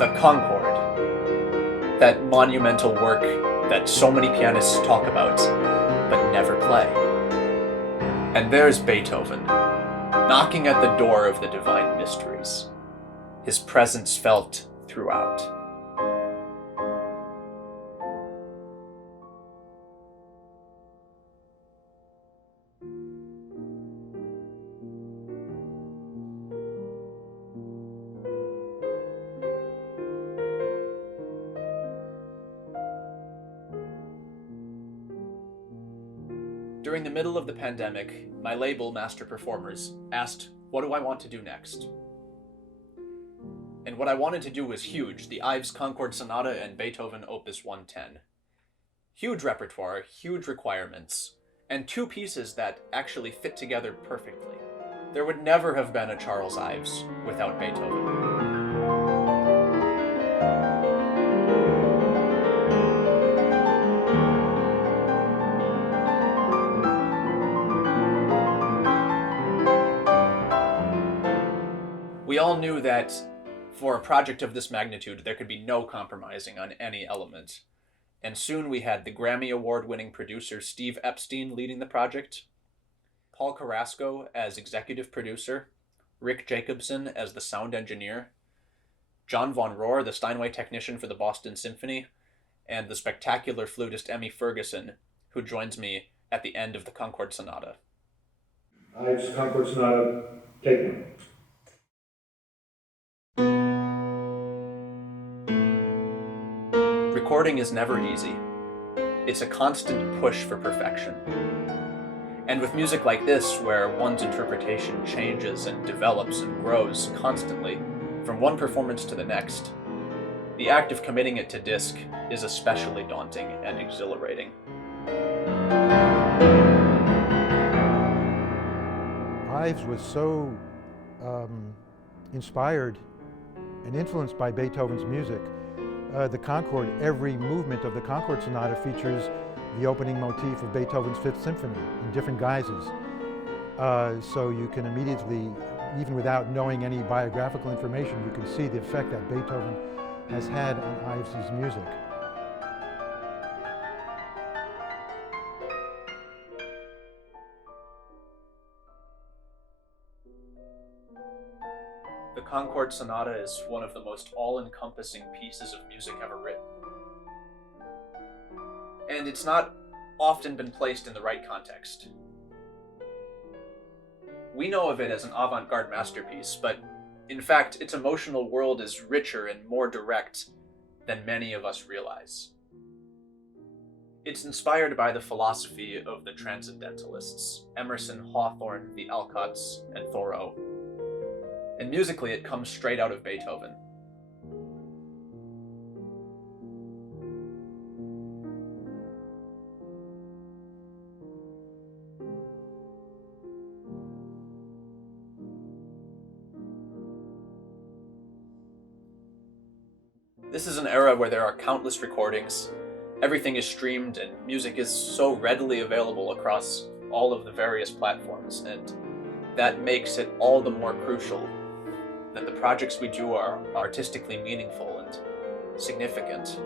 The CONCORD, that monumental work that so many pianists talk about, but never play. And there's Beethoven, knocking at the door of the divine mysteries, his presence felt throughout. During the middle of the pandemic, my label, Master Performers, asked, what do I want to do next? And what I wanted to do was huge, the Ives Concord Sonata and Beethoven Opus 110. Huge repertoire, huge requirements, and two pieces that actually fit together perfectly. There would never have been a Charles Ives without Beethoven. We all knew that for a project of this magnitude, there could be no compromising on any element. And soon we had the Grammy Award-winning producer Steve Epstein leading the project, Paul Carrasco as executive producer, Rick Jacobson as the sound engineer, John Von Rohr, the Steinway technician for the Boston Symphony, and the spectacular flutist Emmy Ferguson, who joins me at the end of the Concord Sonata. Ives Concord Sonata, take one. Recording is never easy. It's a constant push for perfection. And with music like this, where one's interpretation changes and develops and grows constantly, from one performance to the next, the act of committing it to disc is especially daunting and exhilarating. Ives was so inspired and influenced by Beethoven's music. The Concord, every movement of the Concord Sonata features the opening motif of Beethoven's Fifth Symphony in different guises. So you can immediately, even without knowing any biographical information, you can see the effect that Beethoven has had on Ives's music. The Concord Sonata is one of the most all-encompassing pieces of music ever written. And it's not often been placed in the right context. We know of it as an avant-garde masterpiece, but in fact, its emotional world is richer and more direct than many of us realize. It's inspired by the philosophy of the Transcendentalists, Emerson, Hawthorne, the Alcotts, and Thoreau. And musically, it comes straight out of Beethoven. This is an era where there are countless recordings, everything is streamed, and music is so readily available across all of the various platforms, and that makes it all the more crucial that the projects we do are artistically meaningful and significant.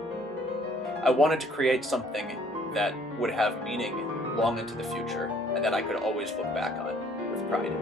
I wanted to create something that would have meaning long into the future and that I could always look back on with pride.